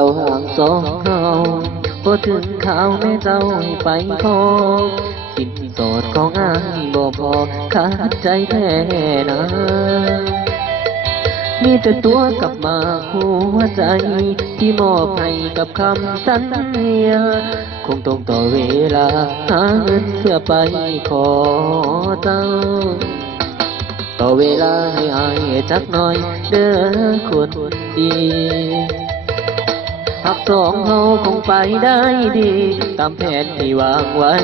แล้วห่างสองเฮาบ่ถึงข่าวแม่เจ้าให้ไปพอสินสอดของอ้ายบ่พอขาดใจแท้นะมีแต่ตัวกับมาหัวใจที่มอบให้กับคำสัญญาคงต้องต่อเวลาหาเงินเพื่อไปขอเจ้าต่อเวลาให้อายจักหน่อยเด้อคนดีหักสองเฮาคงไปได้ดีตามแผนที่วางไว้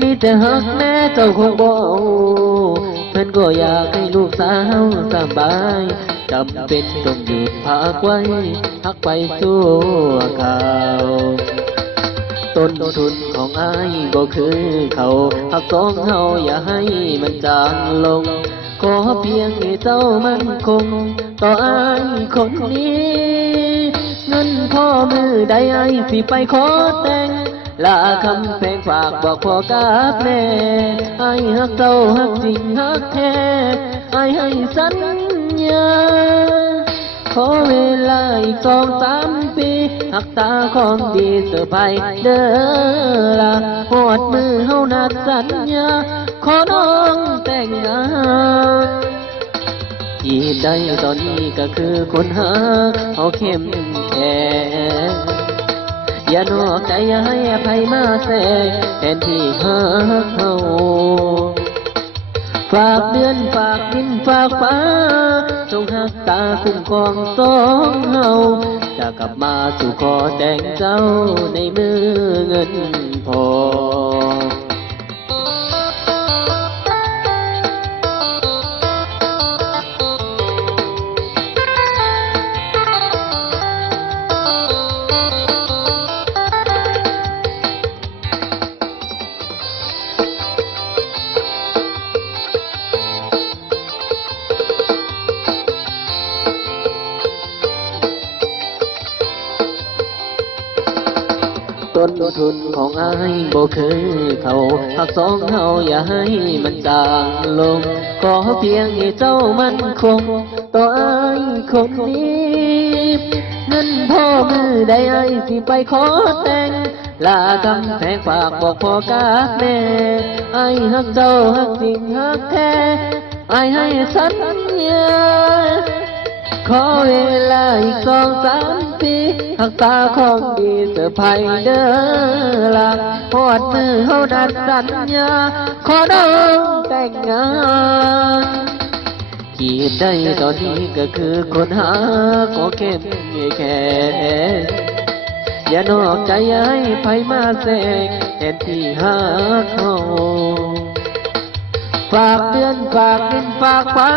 มีแต่หักแม่เจ้าคงบ่เพิ่นก็อยากให้ลูกสาวสบายจำเป็นต้องหยุดพักไว้หักไปสู่ข่าวต้นทุนของอ้ายบ่คือเขาหักสองเฮาอย่าให้มันจางลงขอเพียงให้เจ้ามั่นคงต่ออ้ายคนนี้เงินพ่อมือใดอ้ายสิไปขอแต่งลาคำแพงฝากบอกพ่อกับแม่ไอ้ฮักเจ้าฮักจริงฮักแท้ไอ้ให้สัญญาขอเวลาอีก2-3 ปีหักตาของดีเสื้อผ้าเด้อละหอดมือเฮานัดสัญญาขอน้องแต่งงานที่ได้ตอนนี้ก็คือคนหาเขาเข้มแข็งอย่านอกใจอย่าให้อภัยมาแทรกแทนที่หักเฮาฝากเดือนฝากดินฝากฟ้าจงหักตาคุ้มครองสองเฮาจะกลับมาสู่ขอแต่งเจ้าในมือเงินพอต้นทุนของอ้ายบ่คือเขาหักสองเฮาอย่าให้มันจางลงขอเพียงให้เจ้ามั่นคงต่ออ้ายคนนี้เงินพ่อมือใดอ้ายสิไปขอแต่งลากำแพงฝากบอกพ่อกับแม่อ้ายฮักเจ้าฮักจริงฮักแท้อ้ายให้สัญญาขอเวลาอีก2-3 ปีหักตาของดีเสื้อผ้าเด้อละหอดมือเฮานัดสัญญาขอน้องแต่งงานคิดได้ตอนนี้ก็คือคนหาขอเข้มแข็งอย่านอกใจอย่าให้ไผมาแทรกแทนที่หักเฮาฝากเดือนฝากดินฝากฟ้า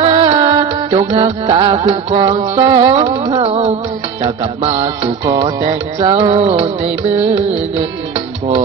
จงหักตาคุ้มครองสองเฮาจะกลับมาสู่ขอแต่งเจ้าในมือเงินพอ